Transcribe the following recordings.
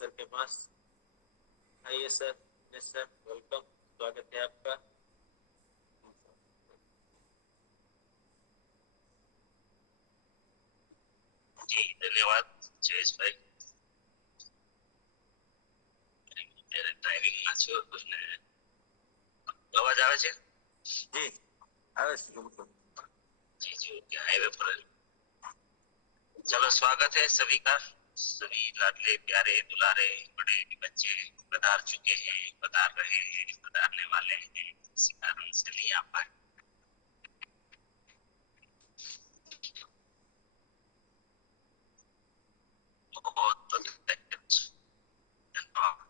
Sir के पास। आइए sir. Yes sir, welcome, स्वागत है आपका। जी धन्यवाद जयेश भाई। ડ્રાઇવિંગમાં છું અને અવાજ આવે છે? जी આવે છે बिल्कुल। जी जी ओके, हाईवे पर। चलो, स्वागत है सभी का। सभी लाडले प्यारे दुलारे बड़े बच्चे पधार चुके हैं, पधार रहे हैं, पधारने वाले हैं, इसी कारण से नहीं आ पाए। बहुत धन्यवाद।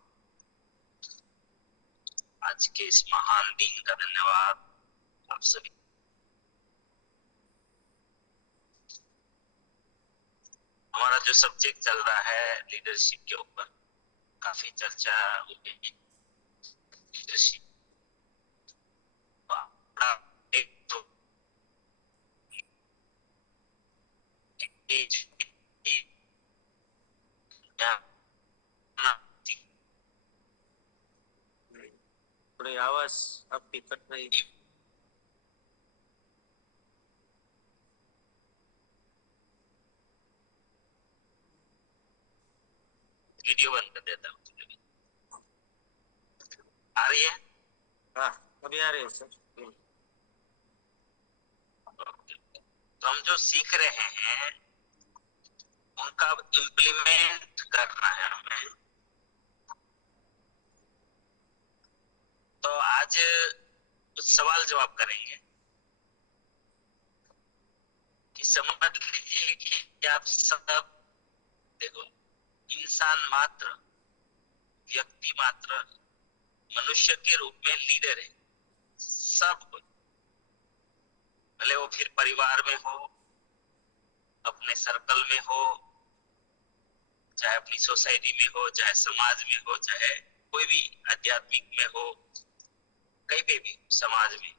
आज के इस महान दिन का धन्यवाद आप सभी। हमारा जो सब्जेक्ट चल रहा है लीडरशिप के ऊपर, काफी चर्चा हुई। लीडरशिप एक तो थोड़ी आवाज आपकी कट रही है। वीडियो बंद कर देता हूँ। आ रही है? हाँ, अभी आ रही है सर। तो हम जो सीख रहे हैं उनका इम्प्लीमेंट करना है हमें। तो आज कुछ सवाल जवाब करेंगे कि समझ लीजिए कि आप सब, देखो, इंसान मात्र, व्यक्ति मात्र, मनुष्य के रूप में लीडर है। सब कोई, भले वो फिर परिवार में हो, अपने सर्कल में हो, चाहे अपनी सोसाइटी में हो, चाहे समाज में हो, चाहे कोई भी आध्यात्मिक में हो, कहीं पे भी समाज में।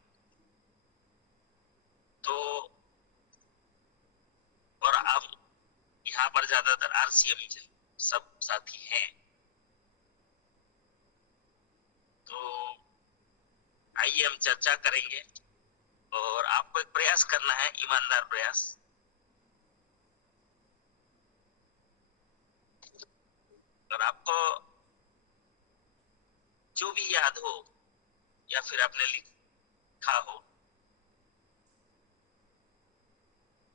तो और अब यहाँ पर ज्यादातर आरसीएम सब साथी हैं। तो आइए हम चर्चा करेंगे और आपको एक प्रयास करना है, ईमानदार प्रयास। और आपको जो भी याद हो या फिर आपने लिखा हो,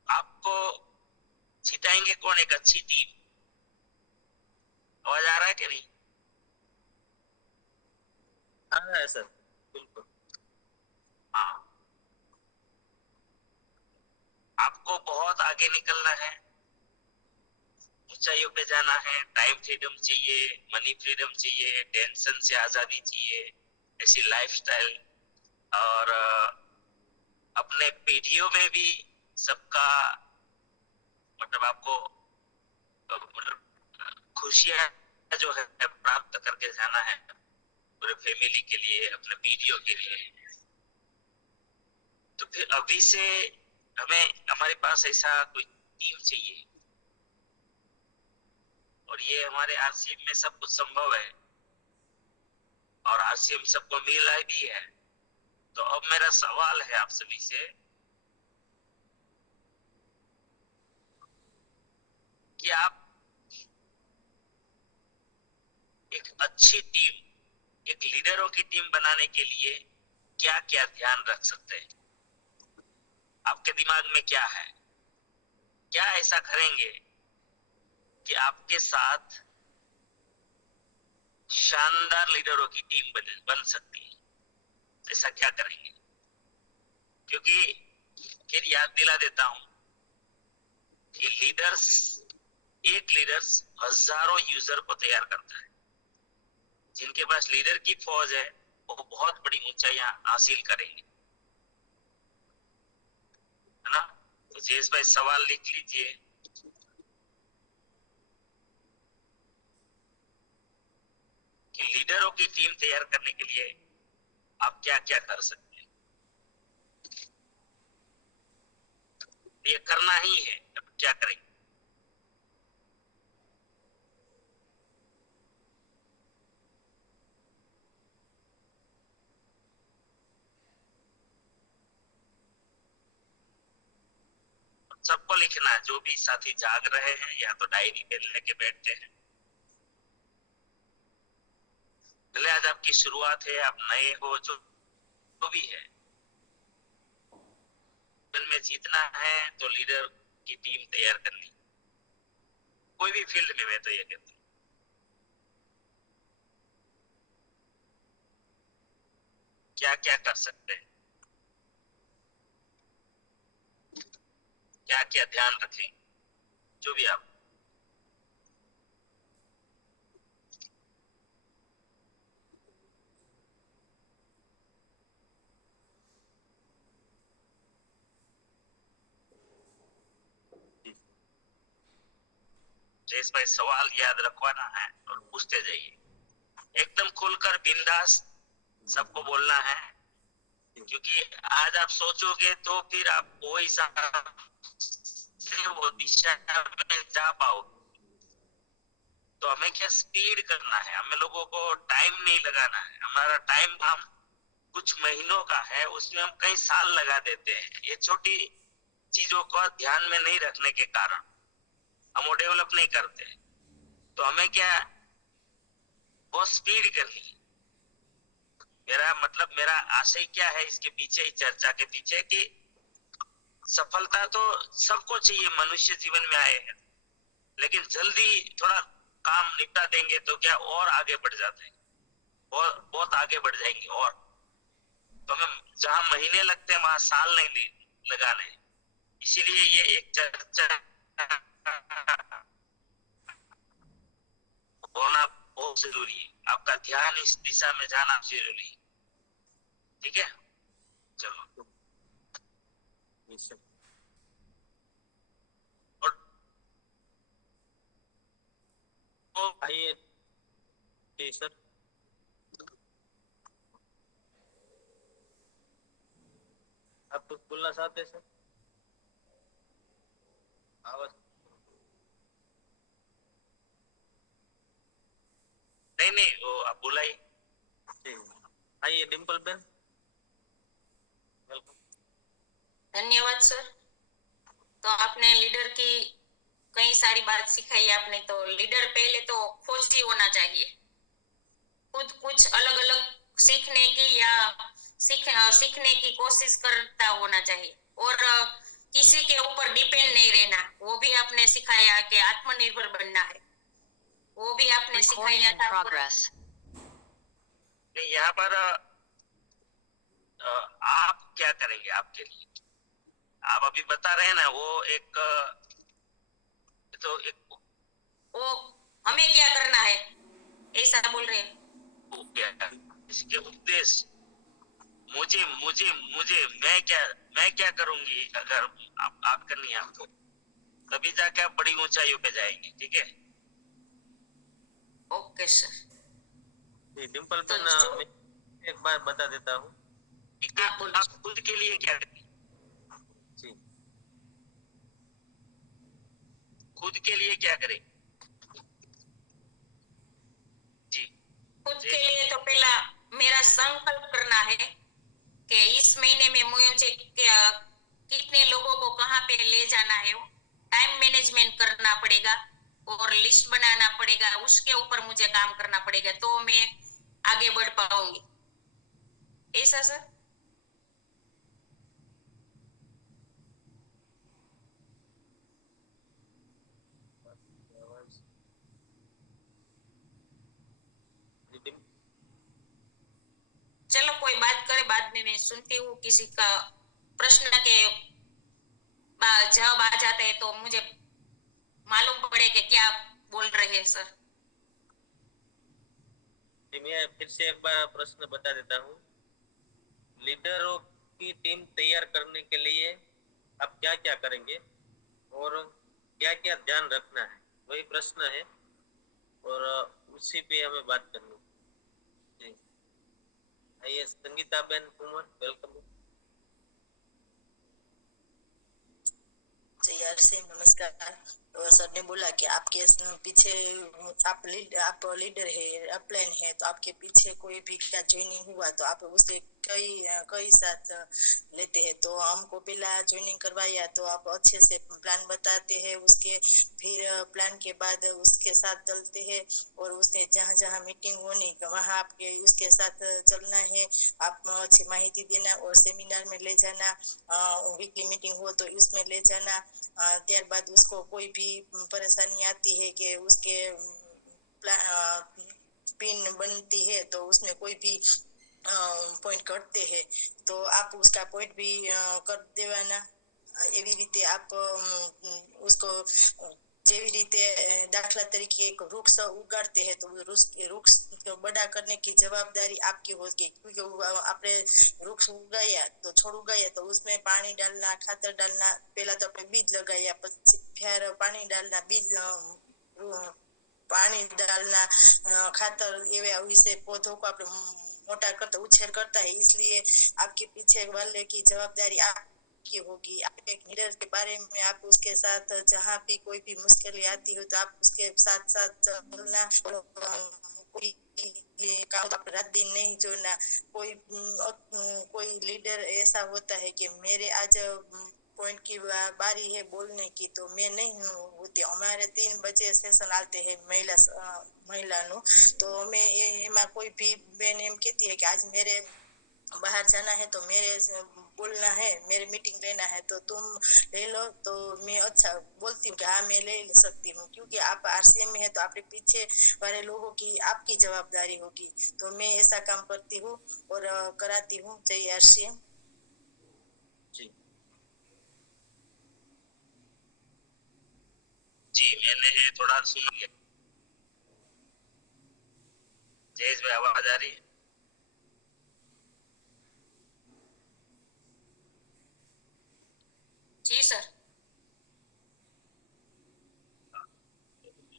आपको जिताएंगे कौन? एक अच्छी टीम। आवाज आ रहा है कि नहीं? आ रहा है सर, बिल्कुल। हाँ, आपको बहुत आगे निकलना है, ऊंचाइयों पे जाना है। टाइम फ्रीडम चाहिए, मनी फ्रीडम चाहिए, टेंशन से आजादी चाहिए, ऐसी लाइफस्टाइल। और अपने पीढ़ियों में भी सबका, मतलब आपको मतलब खुशियां जो है प्राप्त करके जाना है, पूरे फैमिली के लिए, अपने पीढ़ियों के लिए। तो फिर अभी से हमें, हमारे पास ऐसा कोई टीम चाहिए। और ये हमारे आरसीएम में सब कुछ संभव है, और आरसीएम सबको मिला भी है। तो अब मेरा सवाल है आप सभी से कि आप एक अच्छी टीम, एक लीडरों की टीम बनाने के लिए क्या क्या ध्यान रख सकते हैं? आपके दिमाग में क्या है? क्या ऐसा करेंगे कि आपके साथ शानदार लीडरों की टीम बन सकती है? ऐसा क्या करेंगे? क्योंकि फिर याद दिला देता हूं कि एक लीडर्स हजारों यूजर को तैयार करता है। जिनके पास लीडर की फौज है वो बहुत बड़ी ऊंचाइयां हासिल करेंगे, है ना? तो जयेश भाई, सवाल लिख लीजिए कि लीडरों की टीम तैयार करने के लिए आप क्या क्या कर सकते हैं। ये करना ही है, अब क्या करेंगे? सबको लिखना है, जो भी साथी जाग रहे हैं या तो डायरी पे लेके बैठते हैं। पहले आज आपकी शुरुआत है, आप नए हो, जो भी है, में जीतना है तो लीडर की टीम तैयार करनी, कोई भी फील्ड में। मैं तो ये कहता हूँ क्या क्या कर सकते हैं, क्या क्या ध्यान रखें, जो भी आप। जयेश भाई, सवाल याद रखवाना है और पूछते जाइए, एकदम खुलकर बिंदास सबको बोलना है, क्योंकि आज आप सोचोगे तो फिर आप वो हिसाब से वो दिशा में जा पाओगे। तो हमें क्या स्पीड करना है, हमें लोगों को टाइम नहीं लगाना है। हमारा टाइम हम कुछ महीनों का है, उसमें हम कई साल लगा देते हैं। ये छोटी चीजों को ध्यान में नहीं रखने के कारण हम वो डेवलप नहीं करते। तो हमें क्या बहुत स्पीड करनी है। मेरा मतलब, मेरा आशय क्या है इसके पीछे, इस चर्चा के पीछे, कि सफलता तो सबको चाहिए, मनुष्य जीवन में आए हैं, लेकिन जल्दी थोड़ा काम निपटा देंगे तो क्या और आगे बढ़ जाते हैं, और बहुत आगे बढ़ जाएंगे। और तो हमें जहां महीने लगते हैं वहां साल नहीं लगाने। इसीलिए ये एक चर्चा होना बहुत जरूरी है। आपका ध्यान इस दिशा में जाना जरूरी है। ठीक है, चलो। और आइए। जी सर। आप कुछ बोलना चाहते हैं सर? आवाज नहीं नहीं, वो आप बुलाइए। आइए डिम्पल बेन, वेलकम। धन्यवाद सर। तो आपने लीडर की कई सारी बात सिखाई आपने। तो लीडर पहले तो खोजी होना चाहिए, खुद कुछ अलग अलग सीखने की या सीखने की कोशिश करता होना चाहिए, और किसी के ऊपर डिपेंड नहीं रहना। वो भी आपने सिखाया कि आत्मनिर्भर बनना है, वो भी आपने सिखाया था। यहाँ पर आप क्या करेंगे आपके लिए? आप अभी बता रहे हैं ना, वो एक तो एक वो हमें क्या करना है ऐसा बोल रहे हैं। इसके उद्देश्य, मुझे मुझे मुझे मैं क्या करूंगी अगर आप करनी है आपको, तभी जाके आप बड़ी ऊंचाइयों पे जाएंगे। ठीक है, ओके सर। डिम्पल तो बेन, मैं एक बार बता देता हूँ। आप खुद के लिए क्या करेंगे? जी, खुद के लिए क्या करें जी? खुद के लिए तो पहला मेरा संकल्प करना है कि इस महीने में मुझे कितने लोगों को कहाँ पे ले जाना है। टाइम मैनेजमेंट करना पड़ेगा और लिस्ट बनाना पड़ेगा, उसके ऊपर मुझे काम करना पड़ेगा, तो मैं आगे बढ़ पाऊंगी। ऐसा सर? चलो कोई बात करे, बाद में मैं सुनती हूँ। किसी का प्रश्न के जवाब आ जाते हैं तो मुझे मालूम पड़े कि क्या बोल रहे हैं सर। मैं फिर से एक बार प्रश्न बता देता हूँ। लीडरों की टीम तैयार करने के लिए आप क्या क्या करेंगे और क्या क्या ध्यान रखना है, वही प्रश्न है, और उसी पे हमें बात करनी है। जी, आइए संगीता बेन कुमार, वेलकम। जय से नमस्कार। सर ने बोला कि आपके पीछे आप लीडर है, अपलाइन है, तो आपके पीछे कोई भी क्या ज्वाइनिंग हुआ तो आप उसके कई साथ लेते हैं। तो हमको पहला ज्वाइनिंग करवाया तो आप अच्छे से प्लान बताते हैं, उसके फिर प्लान के बाद उसके साथ चलते हैं और उसने जहाँ जहाँ मीटिंग होनी वहाँ आपके उसके साथ चलना है। आप अच्छी माहिती देना और सेमिनार में ले जाना, वीकली मीटिंग हो तो उसमें ले जाना। ત્યારબાદ उसको कोई भी परेशानी आती है कि उसके पिन बनती है तो उसमें कोई भी पॉइंट करते हैं तो आप उसका पॉइंट भी कर देवाना। એવી રીતે આપ उसको જેવી રીતે दाखला तरीके एक वृक्ष उगाड़ते हैं तो वृक्ष बड़ा करने की जवाबदारी आपकी होगी, क्योंकि आपने वृक्ष उगाया तो छोड़ उगाया तो उसमें पानी डालना, खातर डालना, पहला तो आपने बीज लगाया फिर पानी डालना, बीज पानी डालना, खातर ये विषय पौधों को आपने मोटा करता उछेर करता है, इसलिए आपके पीछे वाले की जवाबदारी आपकी होगी। आप एक लीडर के बारे में आप उसके साथ जहाँ भी कोई भी मुश्किलें आती हो तो आप उसके साथ साथ चलना, कोई काम आप रात दिन नहीं जोड़ना। कोई लीडर ऐसा होता है कि मेरे आज पॉइंट की बारी है बोलने की तो मैं नहीं होती, हमारे 3 बजे सेशन आते हैं महिलाનું तो मैं એમાં કોઈ भी બેન એમ કહેતી है कि आज मेरे बाहर जाना है तो मेरे बोलना है, मेरे मीटिंग लेना है तो तुम ले लो, तो मैं अच्छा बोलती हूँ कि हाँ मैं ले सकती हूँ, क्योंकि आप आरसीएम में है तो आपके पीछे वाले लोगों की आपकी जवाबदारी होगी। तो मैं ऐसा काम करती हूँ और कराती हूँ। जय आरसीएम। जी जी मैंने थोड़ा सुन लिया। जयेश भाई आवाज आ रही है? जी सर।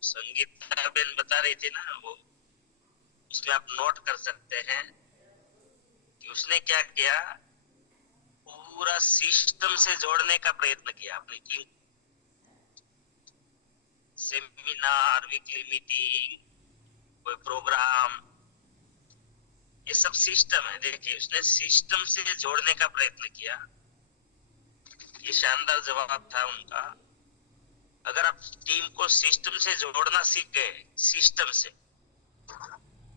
संगीता बेन बता रही थी ना, वो उसमें आप नोट कर सकते हैं कि उसने क्या किया, पूरा सिस्टम से जोड़ने का प्रयत्न किया अपनी टीम। सेमिनार, वीकली मीटिंग, कोई प्रोग्राम, ये सब सिस्टम है। देखिए उसने सिस्टम से जोड़ने का प्रयत्न किया। ये शानदार जवाब था उनका। अगर आप टीम को सिस्टम से जोड़ना सीख गए, सिस्टम से,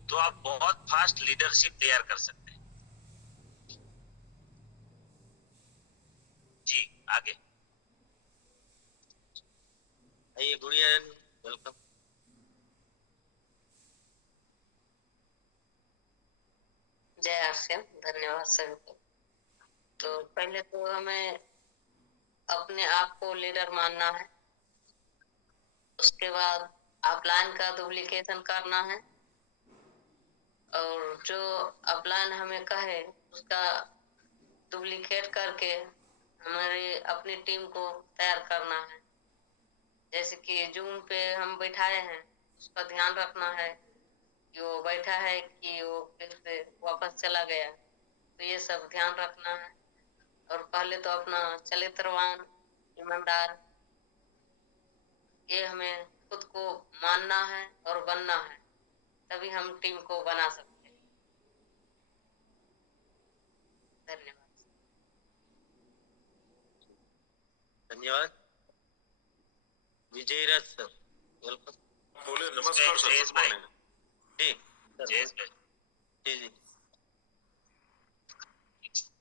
तो आप बहुत फास्ट लीडरशिप तैयार कर सकते हैं। जी आगे। आइए गुड़िया, वेलकम। जय आरसीएम। धन्यवाद सर को। तो पहले तो हमें अपने आप को लीडर मानना है, उसके बाद अपलाइन का डुप्लीकेशन करना है और जो अपलाइन हमें कहे उसका डुप्लीकेट करके हमारी अपनी टीम को तैयार करना है। जैसे कि जूम पे हम बैठाए हैं उसका ध्यान रखना है कि वो बैठा है कि वो फिर से वापस चला गया, तो ये सब ध्यान रखना है। और पहले तो अपना चरित्रवान, ईमानदार, ये हमें खुद को मानना है और बनना है, तभी हम टीम को बना सकते हैं। धन्यवाद। धन्यवाद। Vijayraj sir, welcome. बोले नमस्कार सर। जयेश भाई। जी जयेश भाई, जी जी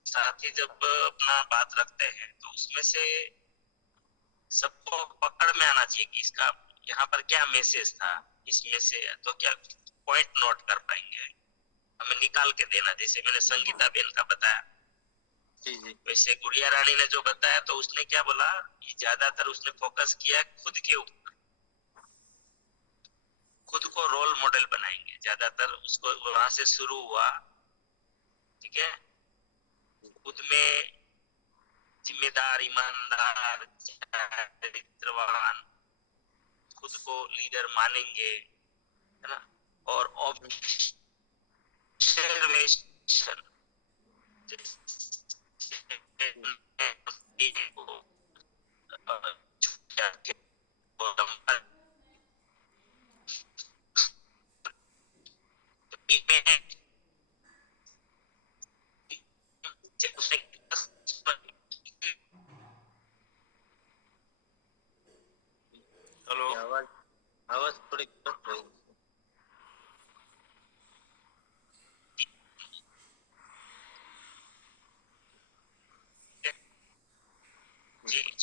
साथ ही जब अपना बात रखते हैं तो उसमें से सबको पकड़ में आना चाहिए कि इसका यहाँ पर क्या मैसेज था, इसमें से तो क्या पॉइंट नोट कर पाएंगे, हमें निकाल के देना। जैसे मैंने संगीता बेन का बताया, जी जी वैसे गुड़िया रानी ने जो बताया तो उसने क्या बोला, ज्यादातर उसने फोकस किया खुद के ऊपर, खुद को रोल मॉडल बनाएंगे, ज्यादातर उसको वहां से शुरू हुआ। ठीक है, खुद में जिम्मेदार, ईमानदार, चरित्रवान, खुद को लीडर मानेंगे, है ना। और ऑब्जर्वेशन,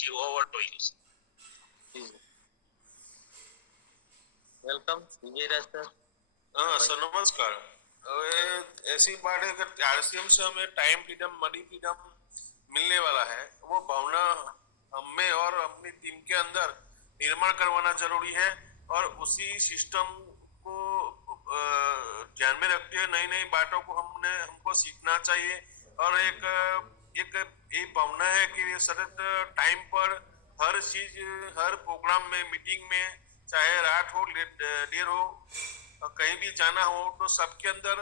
जी, over to you. Welcome Vijayraj sir. हाँ सर, नमस्कार। ऐसी बात है कि आरसीएम से हमें टाइम फ्रीडम, मनी फ्रीडम मिलने वाला है। वो भावना हमें और अपनी टीम के अंदर निर्माण करवाना जरूरी है, और उसी सिस्टम को ध्यान में रखते हुए नई नई बातों को हमको सीखना चाहिए। और एक भावना है कि सतत टाइम पर हर चीज, हर प्रोग्राम में, मीटिंग में, चाहे रात हो देर हो, कहीं भी जाना हो, तो सबके अंदर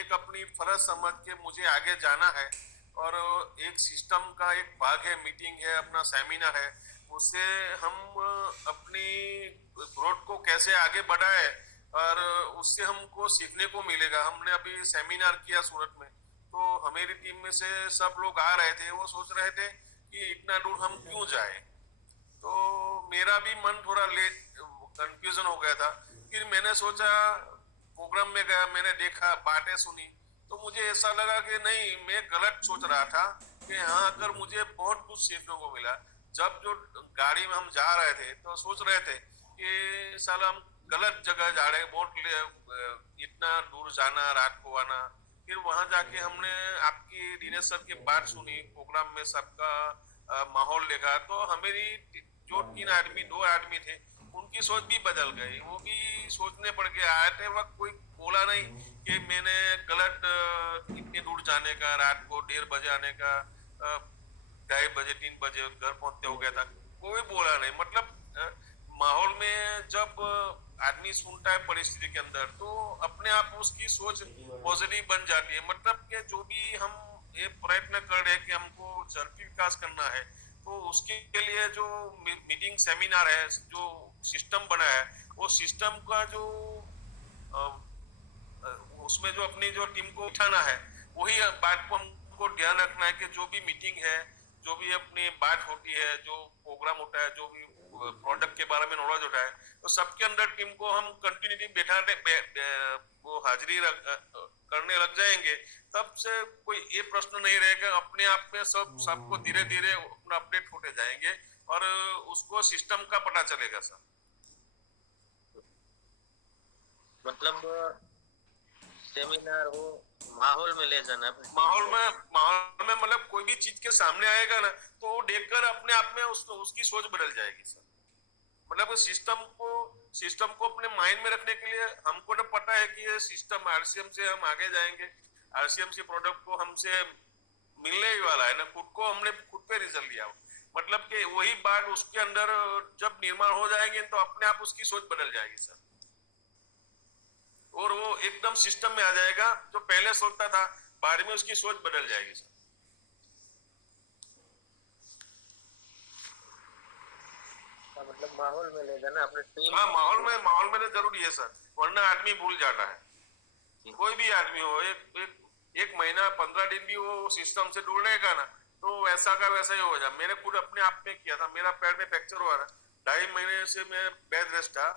एक अपनी फर्ज समझ के मुझे आगे जाना है। और एक सिस्टम का एक भाग है, मीटिंग है, अपना सेमिनार है, उससे हम अपनी ग्रोथ को कैसे आगे बढ़ाए, और उससे हमको सीखने को मिलेगा। हमने अभी सेमिनार किया सूरत में, तो हमारी टीम में से सब लोग आ रहे थे, वो सोच रहे थे कि इतना दूर हम क्यों जाए। तो मेरा भी मन थोड़ा कंफ्यूजन हो गया था। फिर मैंने सोचा, प्रोग्राम में गया, मैंने देखा, बातें सुनी, तो मुझे ऐसा लगा कि नहीं, मैं गलत सोच रहा था। कि हाँ, अगर मुझे बहुत कुछ सीखने को मिला। जब जो गाड़ी में हम जा रहे थे तो सोच रहे थे कि साला हम गलत जगह जा रहे हैं, इतना दूर जाना, रात को आना। फिर वहां जाके हमने आपकी दिनेश सर की बात सुनी, प्रोग्राम में सबका माहौल देखा, तो हमारी जो 2 आदमी थे, उनकी सोच भी बदल गई। वो भी सोचने पड़ के आए थे। वक्त कोई बोला नहीं कि मैंने गलत इतने दूर जाने का, रात को 1:30 बजे आने का, 2:30 बजे 3 बजे घर पहुंचते हो गया था, कोई बोला नहीं। मतलब माहौल में जब आदमी सुनता है परिस्थिति के अंदर, तो अपने आप उसकी सोच पॉजिटिव बन जाती है। मतलब कि जो भी हम ये प्रयत्न कर रहे हैं कि हमको झड़पी विकास करना है, तो उसके लिए जो मीटिंग, सेमिनार है, जो सिस्टम बना है, वो सिस्टम का जो उसमें जो अपनी जो टीम को उठाना है, वही बात को हमको ध्यान रखना है कि जो भी मीटिंग है, जो भी अपनी बात होती है, जो प्रोग्राम होता है, जो भी प्रोडक्ट के बारे में नॉलेज होता है, तो सबके अंदर टीम को हम कंटिन्यूटी वो हाजिरी करने लग जाएंगे, तब से कोई ये प्रश्न नहीं रहेगा। अपने आप में सबको धीरे धीरे अपना अपडेट होते जाएंगे, और उसको सिस्टम का पता चलेगा सर। मतलब सेमिनार हो, माहौल में ले जाना, माहौल में मतलब कोई भी चीज के सामने आएगा ना, तो वो देखकर अपने आप में उसकी सोच बदल जाएगी सर। मतलब सिस्टम को अपने माइंड में रखने के लिए हमको तो पता है कि ये सिस्टम, आरसीएम से हम आगे जाएंगे, आरसीएम से प्रोडक्ट को हमसे मिलने ही वाला है ना, हमने खुद पे रिजल्ट लिया। मतलब कि वही बात उसके अंदर जब निर्माण हो जाएंगे, तो अपने आप उसकी सोच बदल जाएगी सर, और वो एकदम सिस्टम में आ जाएगा। जो पहले सोचता था, बाद में उसकी सोच बदल जाएगी सर। मतलब माहौल में ले जाना अपने टीम। हाँ, माहौल में तो जरूरी है सर, वरना आदमी भूल जाता है। कोई भी आदमी हो, एक महीना 15 दिन भी वो सिस्टम से दूर रहेगा ना, तो वैसा का वैसा ही हो जाए। मैंने खुद अपने आप में किया था, मेरा पैर में फ्रैक्चर हुआ था, 2.5 महीने से मैं बेड रेस्ट था।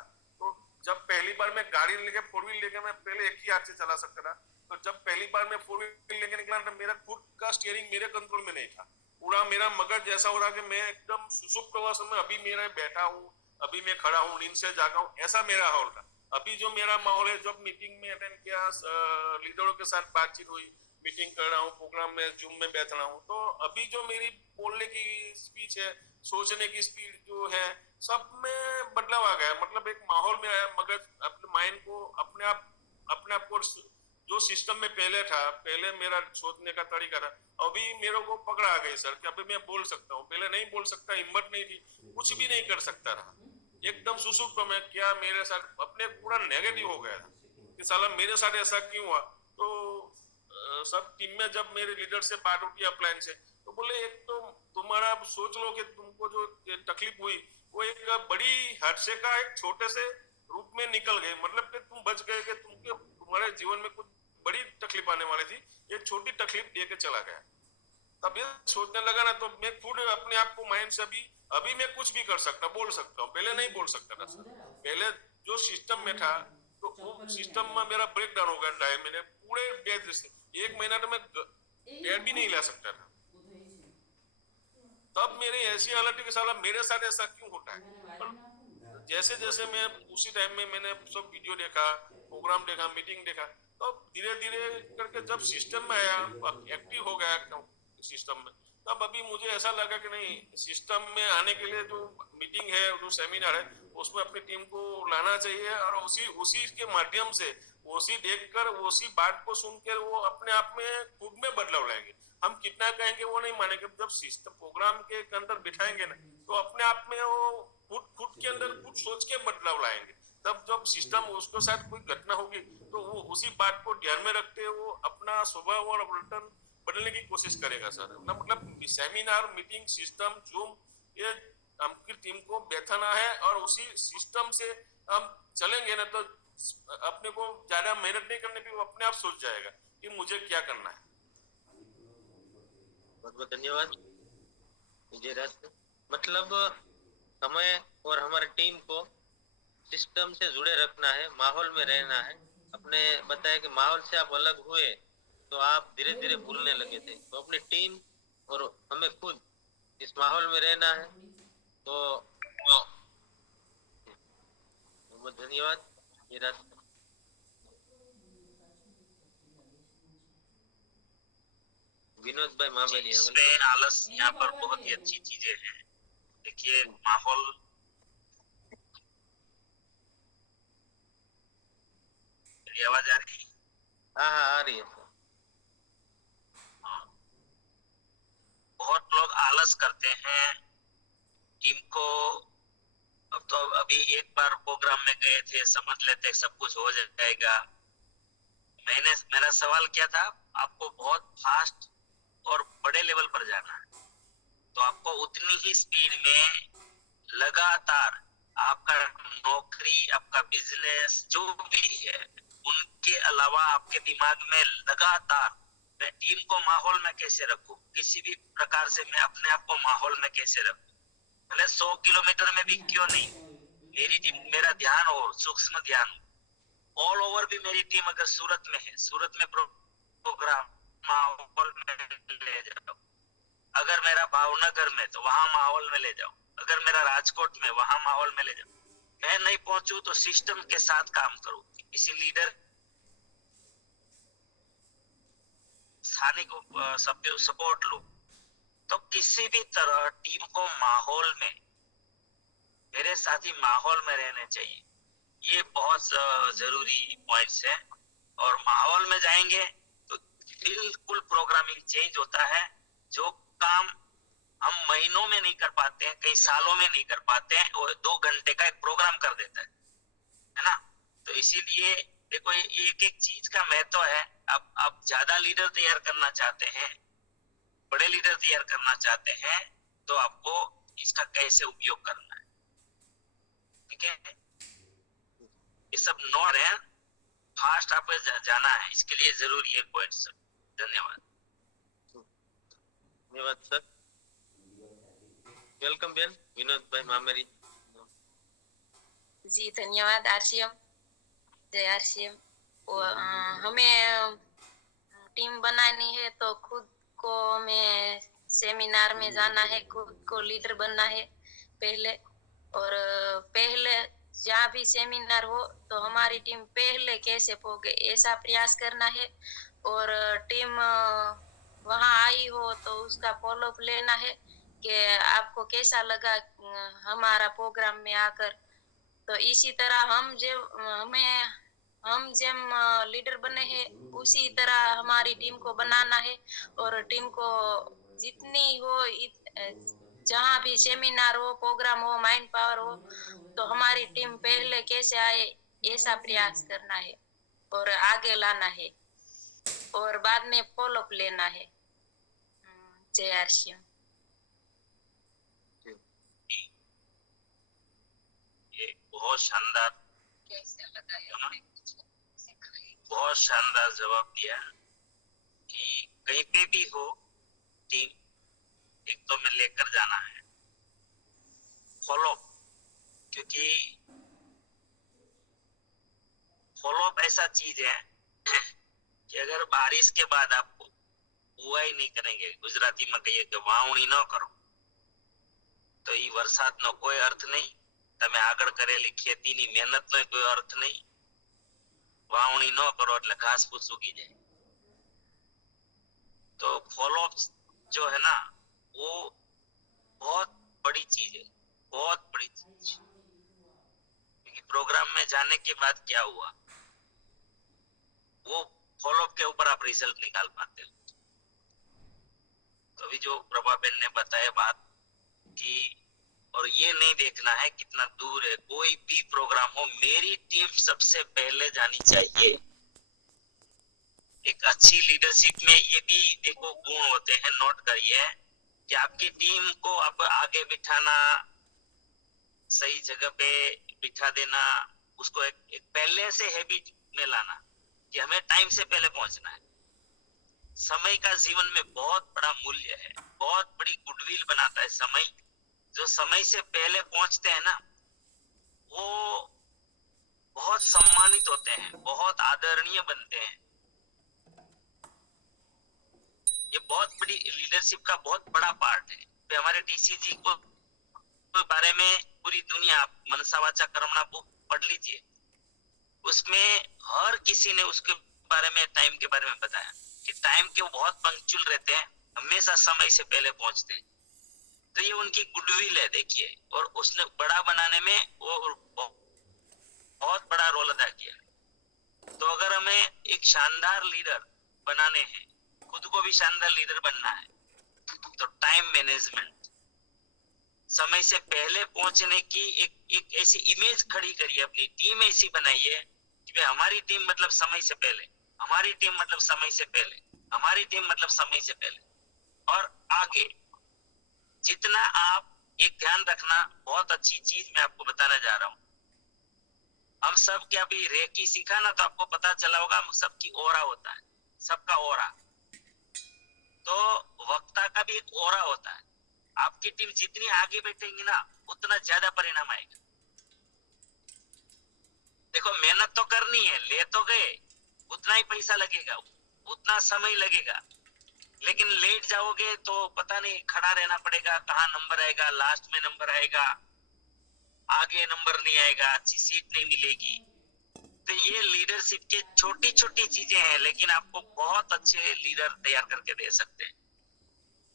तो जब पहली बार मैं गाड़ी लेके, 4 व्हील लेके, मैं पहले एक ही हाथ से चला सकता था, तो जब पहली बार मैं 4 व्हील लेके निकला, तो मेरा खुद का स्टीयरिंग मेरे कंट्रोल में नहीं था। पूरा मेरा मगज जैसा हो रहा कि मैं एकदम सुसुप्त अवस्था में, अभी मेरा बैठा हूँ, अभी मैं खड़ा हूँ, नींद से जागा हूँ, ऐसा मेरा हाल था। अभी जो मेरा माहौल है, जब मीटिंग में अटेंड किया, लीडरों के साथ बातचीत हुई, मीटिंग कर रहा हूँ, प्रोग्राम में जूम में बैठ रहा हूँ, तो अभी जो मेरी बोलने की स्पीच है, सोचने की स्पीड जो है, सब में बदलाव आ गया। मतलब एक माहौल में आया, मगज अपने माइंड को अपने आप को, जो सिस्टम में पहले मेरा सोचने का तरीका था, अभी मेरे को पकड़ आ गई सर कि अभी मैं बोल सकता हूँ। पहले नहीं बोल सकता, हिम्मत नहीं थी, कुछ भी नहीं कर सकता रहा, एकदम सुसुप्त में। क्या मेरे साथ अपने पूरा नेगेटिव हो गया था कि साला मेरे साथ ऐसा क्यों हुआ। तो सब टीम में जब मेरे लीडर से बात उठी अपलाइन से, तो बोले एक तो तुम्हारा सोच लो कि तुमको जो तकलीफ हुई, वो एक बड़ी हादसे का एक छोटे से रूप में निकल गई। मतलब कि तुम बच गए, कि तुम्हारे जीवन में कुछ बड़ी तकलीफ आने वाली थी, एक छोटी तकलीफ दे के चला गया। तब ये सोचने लगा ना, तो मैं खुद अपने आप को माइंड से अभी मैं कुछ भी कर सकता, बोल सकता हूँ। पहले नहीं बोल सकता था सर। पहले जो सिस्टम में था, तो वो सिस्टम में मेरा ब्रेक डाउन हो गया। मैंने पूरे डेढ़ 1 महीना तो मैं डेढ़ भी नहीं ला सकता था। तब मेरी ऐसी हालत है कि साला मेरे साथ ऐसा क्यों होता है। पर जैसे जैसे मैं उसी टाइम में मैंने सब वीडियो देखा, प्रोग्राम देखा, मीटिंग देखा, तो धीरे धीरे करके जब सिस्टम में आया, एक्टिव हो गया सिस्टम में, तब अभी मुझे ऐसा लगा कि नहीं, सिस्टम में आने के लिए जो मीटिंग है, जो सेमिनार है, उसमें अपनी टीम को लाना चाहिए और उसी उसी के माध्यम से, उसी देखकर, उसी बात को सुनकर वो अपने आप में खुद में बदलाव लाएंगे। हम कितना कहेंगे वो नहीं मानेंगे। जब सिस्टम प्रोग्राम के अंदर बिठाएंगे ना, तो अपने आप में वो खुद खुद के अंदर खुद सोच के बदलाव लाएंगे। तब जब सिस्टम उसके साथ कोई घटना होगी, तो वो उसी बात को ध्यान में रखते वो अपना स्वभाव और वर्तन बदलने की कोशिश करेगा सर। ना मतलब सेमिनार, मीटिंग, सिस्टम, जूम, ये हमकी टीम को बैठाना है और उसी सिस्टम से हम चलेंगे ना, तो अपने को ज्यादा मेहनत नहीं करने की, वो अपने आप सोच जाएगा कि मुझे क्या करना है। बहुत बहुत धन्यवाद विजय राज। मतलब हमें और हमारी टीम को सिस्टम से जुड़े रखना है, माहौल में रहना है। अपने बताया कि माहौल से आप अलग हुए तो आप धीरे धीरे भूलने लगे थे, तो अपनी टीम और हमें खुद इस माहौल में रहना है। तो बहुत धन्यवाद ये राज। विनोद भाई मामेरी इसमें आलस यहाँ पर बहुत ही अच्छी चीजें हैं। देखिए माहौल, मेरी आवाज आ रही है? हाँ हाँ आ रही है सर। बहुत लोग आलस करते हैं टीम को। अब तो अभी एक बार प्रोग्राम में गए थे, समझ लेते सब कुछ हो जाएगा। मेरा सवाल क्या था, आपको बहुत फास्ट और बड़े लेवल पर जाना है, तो आपको उतनी ही स्पीड में लगातार आपका नौकरी, आपका बिजनेस जो भी है, उनके अलावा आपके दिमाग में लगातार मैं टीम को माहौल में कैसे रखूं, किसी भी प्रकार से मैं अपने आप को माहौल में कैसे रखूं, भले 100 किलोमीटर में भी क्यों नहीं, मेरी टीम, मेरा ध्यान हो, सूक्ष्म ध्यान ऑल ओवर भी। मेरी टीम अगर सूरत में है, सूरत में प्रोग्राम माहौल में ले जाओ। अगर मेरा भावनगर में, तो वहां माहौल में ले जाओ। अगर मेरा राजकोट में, वहां माहौल में ले जाओ। मैं नहीं पहुंचू तो सिस्टम के साथ काम करूं, किसी लीडर स्थानिक सपोर्ट लो, तो किसी भी तरह टीम को माहौल में, मेरे साथी माहौल में रहने चाहिए। ये बहुत जरूरी पॉइंट्स है। और माहौल में जाएंगे तो बिल्कुल प्रोग्रामिंग चेंज होता है। जो काम हम महीनों में नहीं कर पाते हैं, कई सालों में नहीं कर पाते हैं, वो 2 घंटे का एक प्रोग्राम कर देता है ना। तो इसीलिए देखो, एक एक चीज का महत्व है। आप ज्यादा लीडर तैयार करना चाहते हैं, बड़े लीडर तैयार करना चाहते हैं, तो आपको इसका कैसे उपयोग करना है, ठीक है। ये सब नोट है, फास्ट आपको जाना है, इसके लिए जरूरी है पॉइंट सर। धन्यवाद। धन्यवाद सर। वेलकम बेन विनोद भाई मामेरी जी। धन्यवाद आरसीएम, जय आरसीएम। हमें टीम बनानी है तो खुद को हमें सेमिनार में जाना है, खुद को लीडर बनना है पहले। और पहले जहाँ भी सेमिनार हो तो हमारी टीम पहले कैसे पहुंचे ऐसा प्रयास करना है। और टीम वहाँ आई हो तो उसका फॉलोअप लेना है कि आपको कैसा लगा हमारा प्रोग्राम में आकर। तो इसी तरह हम जब लीडर बने हैं उसी तरह हमारी टीम को बनाना है। और टीम को जितनी हो, जहाँ भी सेमिनार हो, प्रोग्राम हो, माइंड पावर हो, तो हमारी टीम पहले कैसे आए ऐसा प्रयास करना है और आगे लाना है और बाद में फॉलोअप लेना है। जय आरसीएम। ये बहुत शानदार, बहुत शानदार जवाब दिया कि कहीं पे भी हो टीम, एक तो में लेकर जाना है फॉलोअप। क्योंकि फॉलोअप ऐसा चीज है कि अगर बारिश के बाद आपको बुआई नहीं करेंगे, गुजराती में कहिए कि वावणी न करो, તો એ વરસાદનો કોઈ અર્થ નહીં, તમે આગળ કરેલી ખેતીની મહેનતનો કોઈ અર્થ નહીં. વાવણી ન કરો એટલે ઘાસ ફૂસ ઉગી જાય. तो फॉलोअप जो है ना वो बहुत बड़ी चीज है, बहुत बड़ी चीज. क्योंकि प्रोग्राम में जाने के बाद क्या हुआ, वो फॉलोअप के ऊपर आप रिजल्ट निकाल पाते हो. तो अभी जो प्रभा बहन ने बताया बात कि, और ये नहीं देखना है कितना दूर है, कोई भी प्रोग्राम हो मेरी टीम सबसे पहले जानी चाहिए. एक अच्छी लीडरशिप में ये भी देखो गुण होते हैं, नोट करिए कि आपकी टीम को आप आगे बिठाना, सही जगह पे बिठा देना, उसको एक पहले से हैबिट में लाना कि हमें टाइम से पहले पहुंचना है. समय का जीवन में बहुत बड़ा मूल्य है, बहुत बड़ी गुडविल बनाता है समय. जो समय से पहले पहुंचते हैं ना वो बहुत सम्मानित होते हैं, बहुत आदरणीय बनते हैं. ये बहुत बड़ी लीडरशिप का बहुत बड़ा पार्ट है. हमारे डीसी जी को बारे में पूरी दुनिया, मनसा वाचा कर्मणा बुक पढ़ लीजिए, उसमें हर किसी ने उसके बारे में, टाइम के बारे में बताया कि टाइम के वो बहुत पंक्चुअल रहते हैं, हमेशा समय से पहले पहुंचते हैं. तो ये उनकी गुडविल है देखिए, और उसने बड़ा बनाने में वो बहुत बड़ा रोल अदा किया. तो अगर हमें एक शानदार लीडर बनाने हैं, खुद को भी शानदार लीडर बनना है, तो टाइम मैनेजमेंट, समय से पहले पहुंचने की एक ऐसी इमेज खड़ी करिए, अपनी टीम ऐसी बनाइए कि भाई हमारी टीम मतलब समय से पहले, हमारी टीम मतलब समय से पहले, हमारी टीम मतलब समय से पहले. और आगे जितना आप, एक ध्यान रखना, बहुत अच्छी चीज मैं आपको बताना जा रहा हूं. हम सब क्या भी रेकी सीखा ना, तो आपको पता चला होगा सबकी ओरा होता है, सबका ओरा. तो वक्ता का भी एक ओरा होता है. आपकी टीम जितनी आगे बैठेंगी ना उतना ज्यादा परिणाम आएगा. देखो मेहनत तो करनी है, ले तो गए, उतना ही पैसा लगेगा, उतना समय लगेगा, लेकिन लेट जाओगे तो पता नहीं, खड़ा रहना पड़ेगा, कहाँ नंबर आएगा, लास्ट में नंबर आएगा, आगे नंबर नहीं आएगा, अच्छी सीट नहीं मिलेगी. तो ये लीडरशिप की छोटी छोटी चीजें हैं, लेकिन आपको बहुत अच्छे लीडर तैयार करके दे सकते हैं.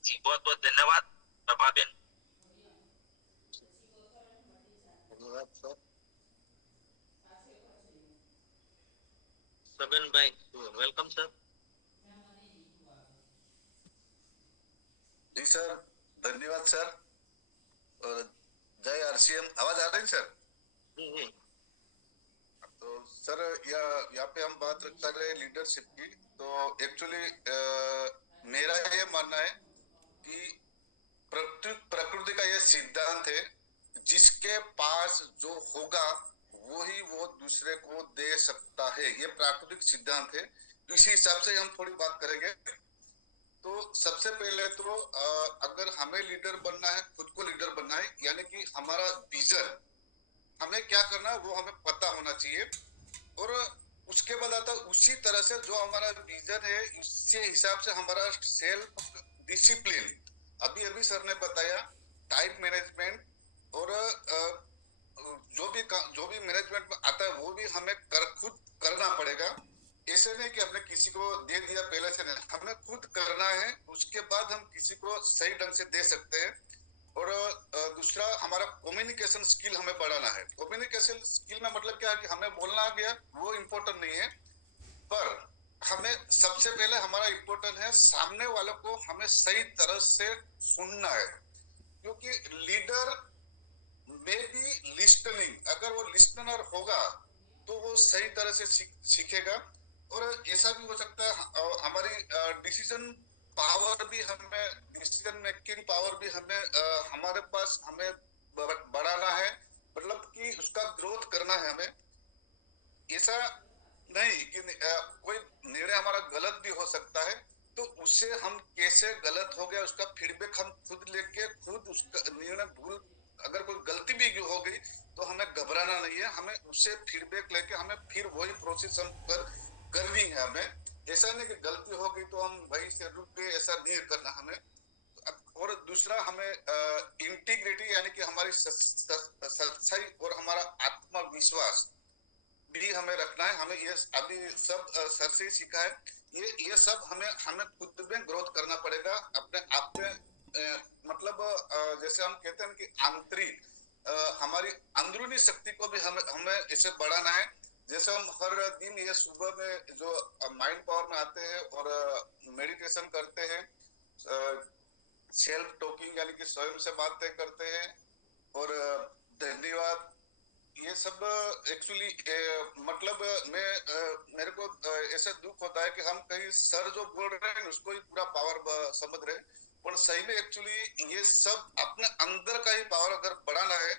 जी बहुत बहुत धन्यवाद प्रभा बेन. धन्यवाद सर. सगन भाई, वेलकम सर. जी सर, धन्यवाद सर. और जय आरसीएम. आवाज आ रही है सर? जी. तो सर यहाँ पे हम बात कर रहे हैं लीडरशिप की. तो एक्चुअली मेरा ये मानना है कि प्रकृति का ये सिद्धांत है, जिसके पास जो होगा वही वो दूसरे को दे सकता है. ये प्राकृतिक सिद्धांत है. इसी हिसाब से हम थोड़ी बात करेंगे. तो सबसे पहले तो अगर हमें लीडर बनना है, खुद को लीडर बनना है, यानी कि हमारा विजन, हमें क्या करना है वो हमें पता होना चाहिए. और उसके बाद आता उसी तरह से जो हमारा विजन है, इसी हिसाब से हमारा सेल्फ डिसिप्लिन, अभी सर ने बताया, टाइम मैनेजमेंट, और जो भी मैनेजमेंट में आता है वो भी हमें खुद करना पड़ेगा. ऐसे नहीं कि हमने किसी को दे दिया पहले से, नहीं, हमें खुद करना है. उसके बाद हम किसी को सही ढंग से दे सकते हैं. और दूसरा, हमारा कम्युनिकेशन स्किल हमें बढ़ाना है. कम्युनिकेशन स्किल में मतलब क्या है कि हमें बोलना आ गया वो इम्पोर्टेंट नहीं है, पर हमें सबसे पहले हमारा इम्पोर्टेंट है सामने वालों को हमें सही तरह से सुनना है. क्योंकि लीडर में भी लिस्टनिंग, अगर वो लिस्टनर होगा तो वो सही तरह से सीखेगा. और ऐसा भी हो सकता है हमारी डिसीजन पावर भी, हमें डिसीजन मेकिंग पावर भी हमें हमारे पास हमें बढ़ाना है, मतलब कि उसका ग्रोथ करना है हमें. ऐसा नहीं कि कोई निर्णय हमारा गलत भी हो सकता है, तो उससे हम कैसे गलत हो गया उसका फीडबैक हम खुद लेके, खुद उसका निर्णय भूल, अगर कोई गलती भी हो गई तो हमें घबराना नहीं है. हमें उससे फीडबैक लेके हमें फिर वही प्रोसेस हम करनी है. हमें ऐसा नहीं कि गलती हो गई तो हम वहीं से रुक गए, ऐसा नहीं करना. हमें और दूसरा हमें इंटीग्रिटी यानी कि हमारी सच्चाई और हमारा आत्मविश्वास भी हमें रखना है। हमें ये अभी सब सर से ही सीखा है। ये सब हमें हमें खुद में ग्रोथ करना पड़ेगा अपने आप में। मतलब जैसे हम कहते हैं कि आंतरिक हमारी अंदरूनी शक्ति को भी हमें हमें इसे बढ़ाना है। जैसे हम हर दिन ये सुबह में जो माइंड पावर में आते हैं और मेडिटेशन करते हैं, सेल्फ टॉकिंग यानी कि स्वयं से बातें करते हैं और धन्यवाद, ये सब एक्चुअली मतलब मेरे को ऐसा दुख होता है कि हम कहीं सर जो बोल रहे हैं उसको ही पूरा पावर समझ रहे हैं, पर सही में एक्चुअली ये सब अपने अंदर का ही पावर अगर बढ़ाना है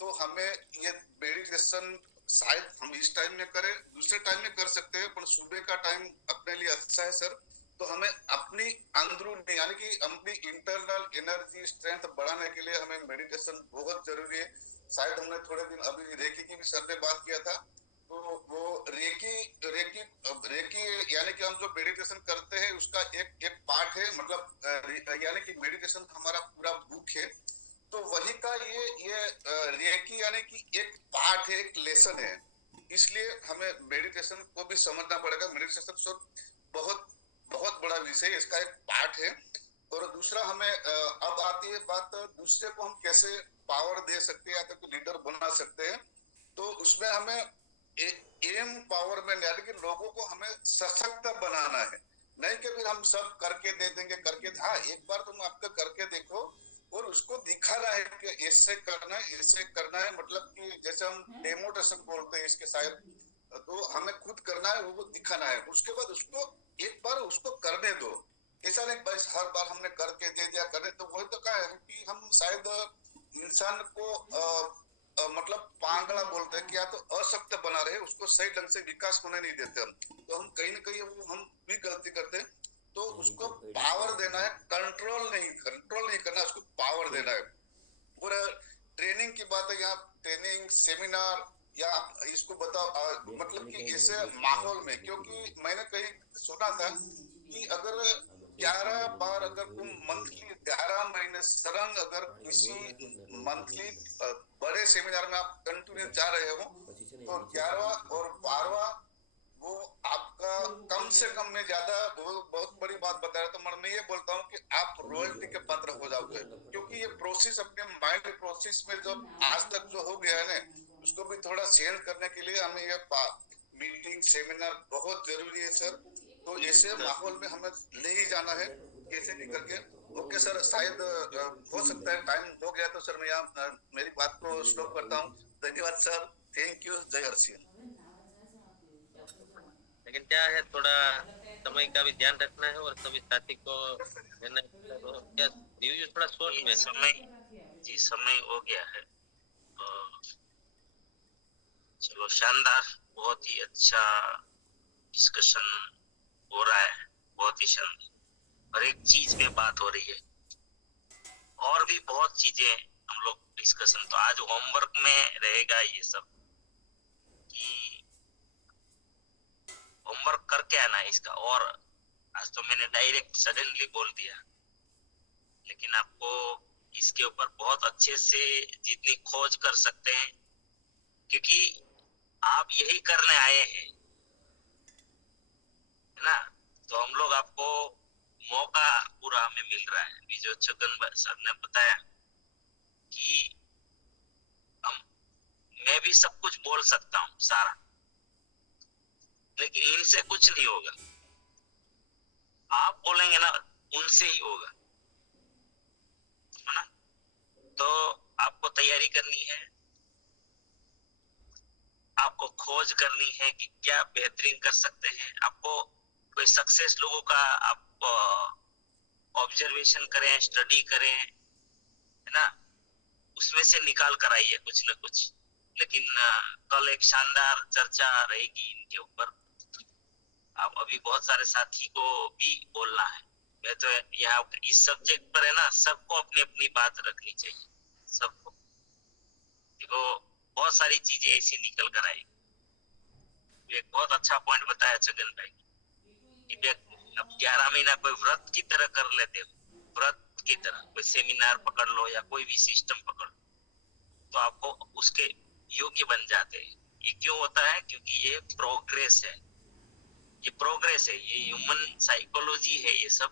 तो हमें ये मेडिटेशन शायद हम इस टाइम में करें, दूसरे टाइम में कर सकते हैं, पर सुबह का टाइम अपने लिए अच्छा है सर। तो हमें अपनी अंदरूनी यानी कि अपनी इंटरनल एनर्जी स्ट्रेंथ बढ़ाने के लिए हमें मेडिटेशन बहुत जरूरी है। शायद हमने थोड़े दिन अभी रेकी की भी सर ने बात किया था, तो वो रेकी यानी कि हम जो मेडिटेशन करते हैं उसका एक पार्ट है, मतलब यानी कि मेडिटेशन हमारा पूरा बुक है, तो वही का ये रेकी यानी कि एक पार्ट है, एक लेसन है। इसलिए हमें मेडिटेशन को भी समझना पड़ेगा। मेडिटेशन सिर्फ बहुत बहुत बड़ा विषय, इसका एक पार्ट है। और दूसरा हमें अब आती है बात दूसरे को हम कैसे पावर दे सकते हैं या तो लीडर बना सकते हैं। तो उसमें हमें एम पावरमेंट यानी कि लोगों को हमें सशक्त बनाना है, नहीं कि फिर हम सब करके दे देंगे करके। हाँ, एक बार तुम आपका करके देखो और उसको दिखाना है कि ऐसे करना है ऐसे करना है, मतलब कि जैसे हम डेमोटेशन बोलते हैं इसके शायद, तो हमें खुद करना है, वो दिखाना है। उसके बाद उसको एक बार उसको करने दो, ऐसा नहीं बस हर बार हमने करके दे दिया करने। तो वही तो कहा है कि हम शायद इंसान को मतलब पागला बोलते हैं कि या तो अशक्त बना रहे, उसको सही ढंग से विकास होने नहीं देते हम। तो हम कहीं ना कहीं हम भी गलती करते हैं। तो उसको पावर देना है, कंट्रोल नहीं करना, उसको पावर देना है। और ट्रेनिंग की बात है, यहाँ ट्रेनिंग सेमिनार या इसको बताओ मतलब कि ऐसे माहौल में, क्योंकि मैंने कहीं सुना था कि अगर 11 बार अगर तुम मंथली 11 महीने सरंग अगर किसी मंथली बड़े सेमिनार में आप कंटिन्यू जा रहे हो, तो 11वां और 12वां वो आपका कम से कम में ज्यादा बहुत बड़ी बात बता रहा, तो मैं ये बोलता हूँ कि आप रॉयल्टी के पात्र हो जाओगे। क्योंकि ये प्रोसेस अपने माइंड प्रोसेस में जो आज तक जो हो गया है ना, उसको भी थोड़ा चेंज करने के लिए हमें ये मीटिंग सेमिनार बहुत जरूरी है सर। तो ऐसे माहौल में हमें ले ही जाना है कैसे भी करके। ओके सर, शायद हो सकता है टाइम हो गया, तो सर मैं यहाँ मेरी बात को स्टॉप करता हूँ। धन्यवाद सर, थैंक यू, जय हरसिया। लेकिन क्या है, थोड़ा समय का भी ध्यान रखना है और सभी साथी को देना है। तो क्या रिव्यू थोड़ा शॉर्ट में समय हो गया है। चलो, शानदार, बहुत ही अच्छा डिस्कशन हो रहा है, बहुत ही शानदार। हर एक चीज में बात हो रही है और भी बहुत चीजें हम लोग डिस्कशन, तो आज होमवर्क में रहेगा ये सब कि होमवर्क करके आना है इसका। और आज तो मैंने डायरेक्ट सडनली बोल दिया, लेकिन आपको इसके ऊपर बहुत अच्छे से जितनी खोज कर सकते हैं, क्योंकि आप यही करने आए हैं, है ना। तो हम लोग आपको मौका पूरा हमें मिल रहा है। अभी जो छगन सर ने बताया कि मैं भी सब कुछ बोल सकता हूँ सारा, लेकिन इनसे कुछ नहीं होगा। आप बोलेंगे ना, उनसे ही होगा, है ना। तो आपको तैयारी करनी है, आपको खोज करनी है कि क्या बेहतरीन कर सकते हैं। आपको कोई सक्सेस लोगों का आप ऑब्जर्वेशन करें, स्टडी करें, है ना, उसमें से निकाल कर आइए कुछ ना कुछ। लेकिन कल एक शानदार चर्चा रहेगी इनके ऊपर। आप अभी बहुत सारे साथी को भी बोलना है। मैं तो यहाँ इस सब्जेक्ट पर है ना, सबको अपनी अपनी बात रखनी चाहिए, सबको। देखो, बहुत सारी चीजें ऐसी निकल कर आई। एक बहुत अच्छा पॉइंट बताया छगन भाई, अब 11 महीना कोई व्रत की तरह कर लेते हो। व्रत की तरह, कोई सेमिनार पकड़ लो या कोई भी सिस्टम पकड़ लो, तो आपको उसके योग्य बन जाते हैं। ये क्यों होता है? क्योंकि ये प्रोग्रेस है, ये प्रोग्रेस है, ये ह्यूमन साइकोलॉजी है ये सब।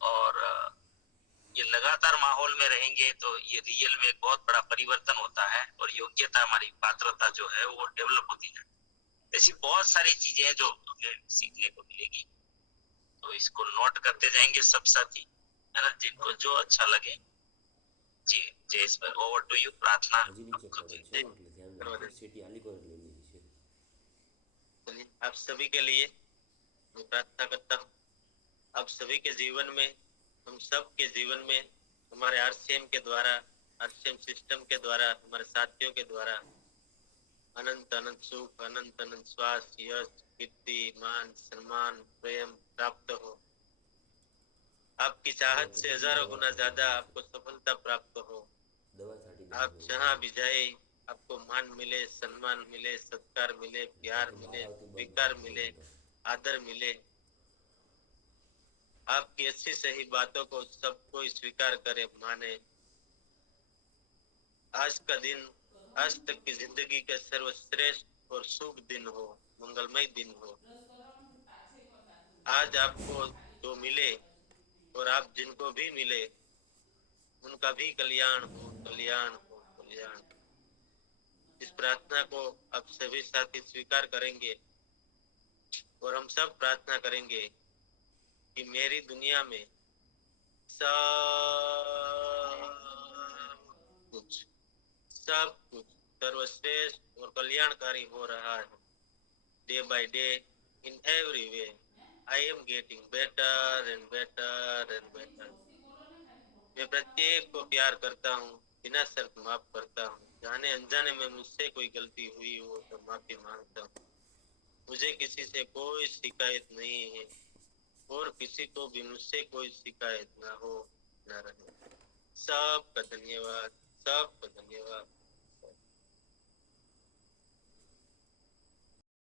और ये लगातार माहौल में रहेंगे तो ये रियल में एक बहुत बड़ा परिवर्तन होता है और योग्यता, हमारी पात्रता जो है वो डेवलप होती है। ऐसी बहुत सारी चीजें हैं जो हमें सीखने को मिलेगी, तो इसको नोट करते जाएंगे सब साथी, है ना, जिनको जो अच्छा लगे। जी जय ईश्वर, ओवर टू यू प्रार्थना। હજી નીચે પડે છે એટલે ધ્યાન રાખજો સેટી આલી કરે લઈ લીધી છે चलिए, आप सभी के लिए मैं प्रार्थना करता हूँ। आप सभी के जीवन में, हम सब के जीवन में, हमारे आरसीएम के द्वारा, आरसीएम सिस्टम के द्वारा, हमारे साथियों के द्वारा अनंत अनंत सुख, अनंत अनंत स्वास्थ्य, यश, कीर्ति, मान, सम्मान, प्रेम प्राप्त हो। आपकी चाहत से हजारों गुना ज्यादा आपको सफलता प्राप्त हो। દવા છાંટી आप દેજો जहाँ भी जाए आपको मान मिले, सम्मान मिले, सत्कार मिले, प्यार मिले, स्वीकार मिले, आदर मिले। आपकी अच्छी सही बातों को सब कोई स्वीकार करे, माने। आज का दिन, आज तक की जिंदगी का सर्वश्रेष्ठ और शुभ दिन हो, मंगलमय दिन हो। आज आपको जो मिले और आप जिनको भी मिले उनका भी कल्याण हो, कल्याण हो, कल्याण। इस प्रार्थना को आप सभी साथी स्वीकार करेंगे और हम सब प्रार्थना करेंगे कि मेरी दुनिया में सब कुछ सर्वश्रेष्ठ और कल्याणकारी हो रहा है। Day by day, in every way, I am getting better and better and better. मैं प्रत्येक को प्यार करता हूँ, बिना शर्त माफ करता हूँ। जाने अनजाने में मुझसे कोई गलती हुई हो तो माफी मांगता हूँ। मुझे किसी से कोई शिकायत नहीं है और किसी को भी मुझसे कोई शिकायत ना हो, ना रहे। सबका धन्यवाद, सबका धन्यवाद।